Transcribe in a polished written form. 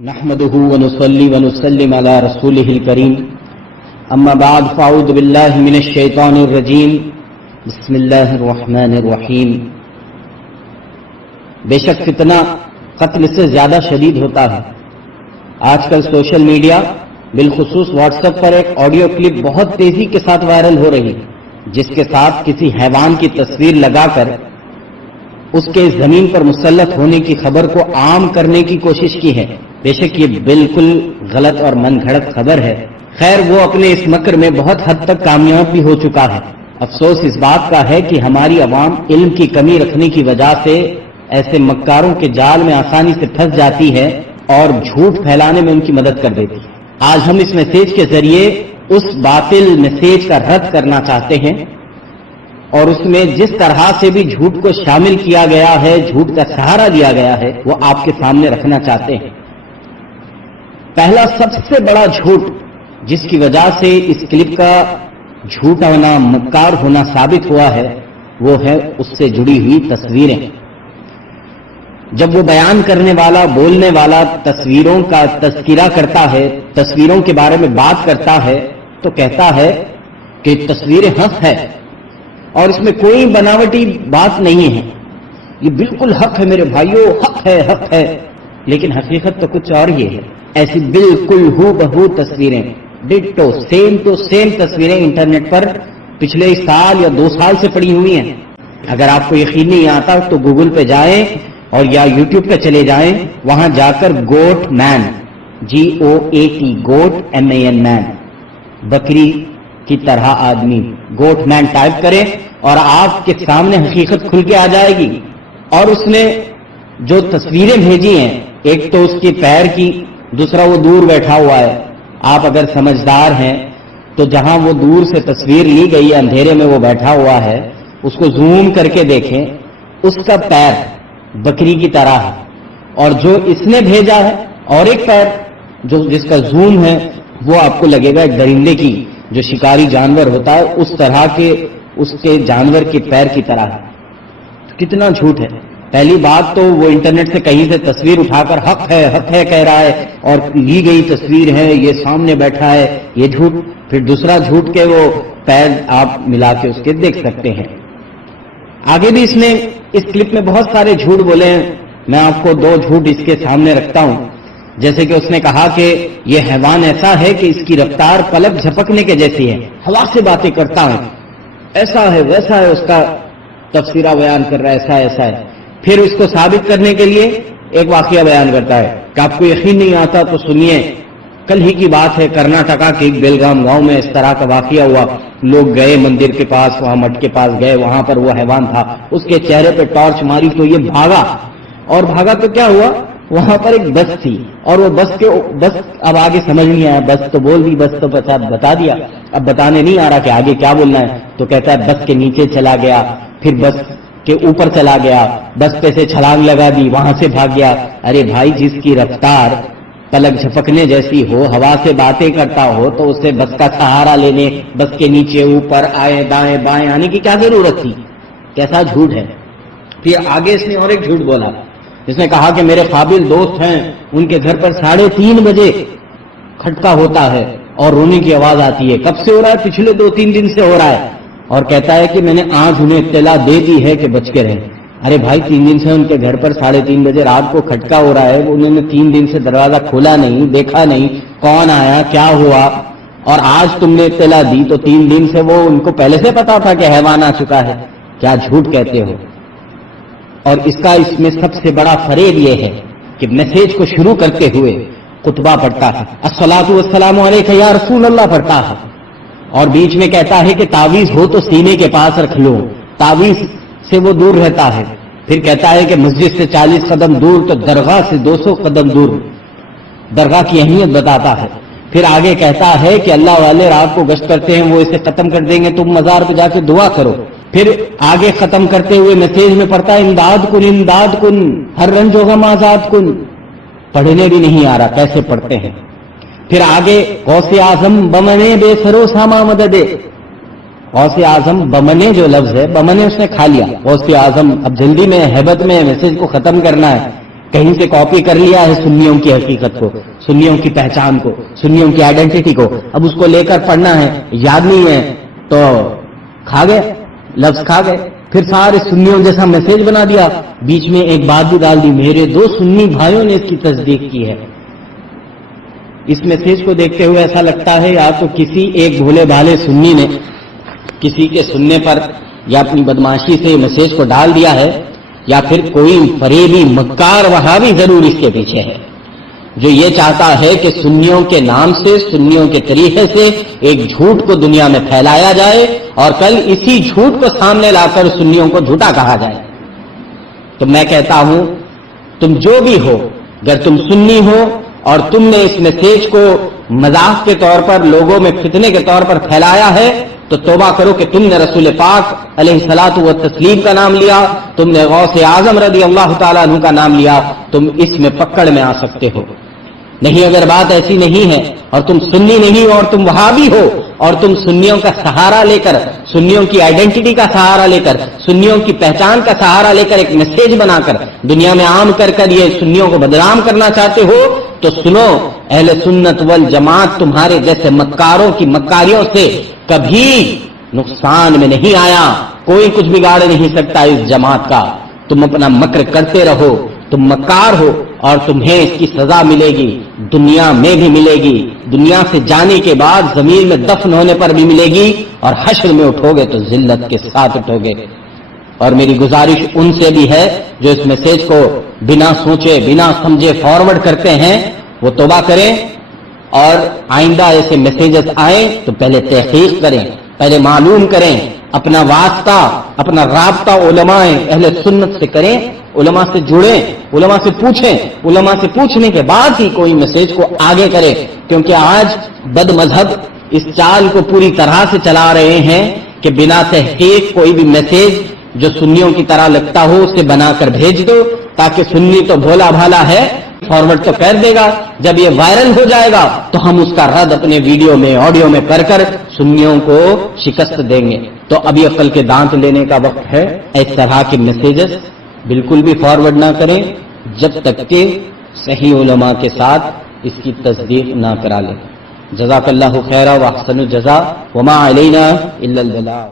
نحمده ونصلي ونسلم على رسوله الكريم اما بعد فاعوذ بالله من الشيطان الرجيم بسم الله الرحمن الرحیم. بے شک فتنہ قتل سے زیادہ شدید ہوتا ہے. آج کل سوشل میڈیا بالخصوص واٹس ایپ پر ایک آڈیو کلپ بہت تیزی کے ساتھ وائرل ہو رہی ہے جس کے ساتھ کسی حیوان کی تصویر لگا کر اس کے زمین پر مسلط ہونے کی خبر کو عام کرنے کی کوشش کی ہے. بے شک یہ بالکل غلط اور من گھڑت خبر ہے. خیر وہ اپنے اس مکر میں بہت حد تک کامیاب بھی ہو چکا ہے. افسوس اس بات کا ہے کہ ہماری عوام علم کی کمی رکھنے کی وجہ سے ایسے مکاروں کے جال میں آسانی سے پھنس جاتی ہے اور جھوٹ پھیلانے میں ان کی مدد کر دیتی ہے. آج ہم اس میسیج کے ذریعے اس باطل میسیج کا رد کرنا چاہتے ہیں اور اس میں جس طرح سے بھی جھوٹ کو شامل کیا گیا ہے، جھوٹ کا سہارا لیا گیا ہے، وہ آپ کے سامنے رکھنا چاہتے ہیں. پہلا سب سے بڑا جھوٹ جس کی وجہ سے اس کلپ کا جھوٹا ہونا، مکار ہونا ثابت ہوا ہے، وہ ہے اس سے جڑی ہوئی تصویریں. جب وہ بیان کرنے والا، بولنے والا تصویروں کا تذکرہ کرتا ہے، تصویروں کے بارے میں بات کرتا ہے تو کہتا ہے کہ تصویریں حق ہے اور اس میں کوئی بناوٹی بات نہیں ہے، یہ بالکل حق ہے میرے بھائیوں، حق ہے. لیکن حقیقت تو کچھ اور ہی ہے. ایسی بالکل ہو بہو تصویریں، ڈٹو سیم ٹو سیم تصویریں انٹرنیٹ پر پچھلے سال یا 2 سال سے پڑی ہوئی ہیں. اگر آپ کو یقین نہیں آتا تو گوگل پہ جائیں اور یا یوٹیوب پہ چلے جائیں، وہاں جا کر گوٹ مین GOAT گوٹ MAN مین، بکری کی طرح آدمی، گوٹ مین ٹائپ کریں اور آپ کے سامنے حقیقت کھل کے آ جائے گی. اور اس نے جو تصویریں بھیجی ہیں، ایک تو اس کے پیر کی، دوسرا وہ دور بیٹھا ہوا ہے. آپ اگر سمجھدار ہیں تو جہاں وہ دور سے تصویر لی گئی ہے، اندھیرے میں وہ بیٹھا ہوا ہے، اس کو زوم کر کے دیکھیں، اس کا پیر بکری کی طرح ہے. اور جو اس نے بھیجا ہے اور ایک پیر جو جس کا زوم ہے، وہ آپ کو لگے گا ایک درندے کی، جو شکاری جانور ہوتا ہے اس طرح کے، اس کے جانور کے پیر کی طرح ہے. کتنا جھوٹ ہے. پہلی بات تو وہ انٹرنیٹ سے کہیں سے تصویر اٹھا کر حق ہے کہہ رہا ہے اور لی گئی تصویر ہے، یہ سامنے بیٹھا ہے، یہ جھوٹ. پھر دوسرا جھوٹ کے وہ پیر آپ ملا کے اس کے دیکھ سکتے ہیں. آگے بھی اس نے اس کلپ میں بہت سارے جھوٹ بولے ہیں. میں آپ کو 2 جھوٹ اس کے سامنے رکھتا ہوں. جیسے کہ اس نے کہا کہ یہ حیوان ایسا ہے کہ اس کی رفتار پلک جھپکنے کے جیسی ہے، ہوا سے باتیں کرتا ہے، ایسا ہے ویسا ہے، اس کا تفسیرہ بیان کر رہا ہے، ایسا ہے. پھر اس کو ثابت کرنے کے لیے ایک واقعہ بیان کرتا ہے کہ آپ کو یقین نہیں آتا تو سنیے. کل ہی کی بات ہے، کرناٹکا کے ایک بیلگام گاؤں میں اس طرح کا واقعہ ہوا. لوگ گئے مندر کے پاس، وہاں مٹ کے پاس گئے، وہاں پر وہ حیوان تھا. اس کے چہرے پہ ٹارچ ماری تو یہ بھاگا، اور بھاگا تو کیا ہوا، وہاں پر ایک بس تھی اور وہ بس اب آگے سمجھ نہیں آیا، بس تو بول دی، بس تو بتا دیا، اب بتانے نہیں آ رہا کہ آگے کیا بولنا ہے. تو کہتا ہے بس کے نیچے چلا گیا، پھر بس کے اوپر چلا گیا، بس پہ سے چھلانگ لگا دی، وہاں سے بھاگ گیا. ارے بھائی، جس کی رفتار پلک جھپکنے جیسی ہو، ہوا سے باتیں کرتا ہو، تو اسے بس کا سہارا لینے، بس کے نیچے اوپر آئے دائیں بائیں آنے کی کیا ضرورت تھی؟ کیسا جھوٹ ہے. پھر آگے اس نے اور ایک جھوٹ بولا. اس نے کہا کہ میرے قابل دوست ہیں، ان کے گھر پر 3:30 بجے کھٹکا ہوتا ہے اور رونے کی آواز آتی ہے. کب سے ہو رہا ہے؟ پچھلے 2-3 دن سے ہو رہا ہے. اور کہتا ہے کہ میں نے آج انہیں اطلاع دے دی ہے کہ بچ کے رہیں. ارے بھائی، 3 دن سے ان کے گھر پر 3:30 بجے رات کو کھٹکا ہو رہا ہے، انہوں نے 3 دن سے دروازہ کھولا نہیں، دیکھا نہیں کون آیا کیا ہوا، اور آج تم نے اطلاع دی تو 3 دن سے وہ ان کو پہلے سے پتا تھا کہ حیوان آ چکا ہے. کیا جھوٹ کہتے ہو. اور اس میں سب سے بڑا فریب یہ ہے کہ میسیج کو شروع کرتے ہوئے خطبہ پڑھتا ہے، الصلاۃ والسلام علیک یا رسول اللہ پڑھتا ہے، اور بیچ میں کہتا ہے کہ تعویذ ہو تو سینے کے پاس رکھ لو، تعویذ سے وہ دور رہتا ہے. پھر کہتا ہے کہ مسجد سے 40 قدم دور تو درگاہ سے 200 قدم دور، درگاہ کی اہمیت بتاتا ہے. پھر آگے کہتا ہے کہ اللہ والے رات کو گشت کرتے ہیں، وہ اسے ختم کر دیں گے، تم مزار پہ جا کے دعا کرو. پھر آگے ختم کرتے ہوئے میسیج میں پڑھتا ہے امداد کن، ہر رنج و غم آزاد کن. پڑھنے بھی نہیں آ رہا، کیسے پڑھتے ہیں. پھر آگے غوث اعظم بمنے بے سرو ساما مددے. غوث اعظم بمنے جو لفظ ہے، بمنے اس نے کھا لیا. غوث اعظم اب جلدی میں ہیبت میں میسیج کو ختم کرنا ہے، کہیں سے کاپی کر لیا ہے سنیوں کی حقیقت کو، سنیوں کی پہچان کو، سنیوں کی آئیڈینٹی کو، اب اس کو لے کر پڑھنا ہے، یاد نہیں ہے تو کھا گئے، لفظ کھا گئے، پھر سارے سنیوں جیسا میسج بنا دیا، بیچ میں ایک بات بھی ڈال دی، میرے 2 سنی بھائیوں نے اس کی تصدیق کی ہے۔ اس میسج کو دیکھتے ہوئے ایسا لگتا ہے یا تو کسی ایک بھولے بھالے سنی نے کسی کے سننے پر یا اپنی بدماشی سے میسج کو ڈال دیا ہے، یا پھر کوئی فریبی مکار وہابی ضرور اس کے پیچھے ہے، جو یہ چاہتا ہے کہ سنیوں کے نام سے، سنیوں کے طریقے سے ایک جھوٹ کو دنیا میں پھیلایا جائے اور کل اسی جھوٹ کو سامنے لا کر سنیوں کو جھوٹا کہا جائے۔ تو میں کہتا ہوں تم جو بھی ہو، اگر تم سنی ہو اور تم نے اس میسج کو مذاق کے طور پر لوگوں میں فتنے کے طور پر پھیلایا ہے تو توبہ کرو کہ تم نے رسول پاک علیہ الصلاۃ والتسلیم کا نام لیا، تم نے غوث اعظم رضی اللہ تعالیٰ عنہ کا نام لیا، تم اس میں پکڑ میں آ سکتے ہو۔ نہیں، اگر بات ایسی نہیں ہے اور تم سنی نہیں ہو اور تم وہابی ہو اور تم سنیوں کا سہارا لے کر، سنیوں کی آئیڈینٹی کا سہارا لے کر، سنیوں کی پہچان کا سہارا لے کر ایک میسج بنا کر دنیا میں عام کر یہ سنیوں کو بدنام کرنا چاہتے ہو تو سنو، اہل سنت والجماعت تمہارے جیسے مکاروں کی مکاریوں سے کبھی نقصان میں نہیں آیا، کوئی کچھ بگاڑ نہیں سکتا اس جماعت کا۔ تم اپنا مکر کرتے رہو، تم مکار ہو اور تمہیں اس کی سزا ملے گی، دنیا میں بھی ملے گی، دنیا سے جانے کے بعد زمین میں دفن ہونے پر بھی ملے گی، اور حشر میں اٹھو گے تو ذلت کے ساتھ اٹھو گے۔ اور میری گزارش ان سے بھی ہے جو اس میسج کو بنا سوچے بنا سمجھے فارورڈ کرتے ہیں، وہ توبہ کریں اور آئندہ ایسے میسیجز آئیں تو پہلے تحقیق کریں، پہلے معلوم کریں، اپنا واسطہ، اپنا رابطہ علماء اہل سنت سے کریں، علماء سے جڑیں، علماء سے پوچھیں، علماء سے پوچھنے کے بعد ہی کوئی میسج کو آگے کریں، کیونکہ آج بد مذہب اس چال کو پوری طرح سے چلا رہے ہیں کہ بنا تحقیق کوئی بھی میسج جو سنیوں کی طرح لگتا ہو اسے بنا کر بھیج دو، تاکہ سنی تو بھولا بھالا ہے، فارورڈ تو کر دے گا، جب یہ وائرل ہو جائے گا تو ہم اس کا رد اپنے ویڈیو میں، آڈیو میں کر کر سنیوں کو شکست دیں گے۔ تو ابھی عقل کے دانت لینے کا وقت ہے، اس طرح کے میسیجز بالکل بھی فارورڈ نہ کریں جب تک کہ صحیح علماء کے ساتھ اس کی تصدیق نہ کرا لیں۔ جزاک اللہ خیرا واحسن الجزاء وما علینا الا البلاغ۔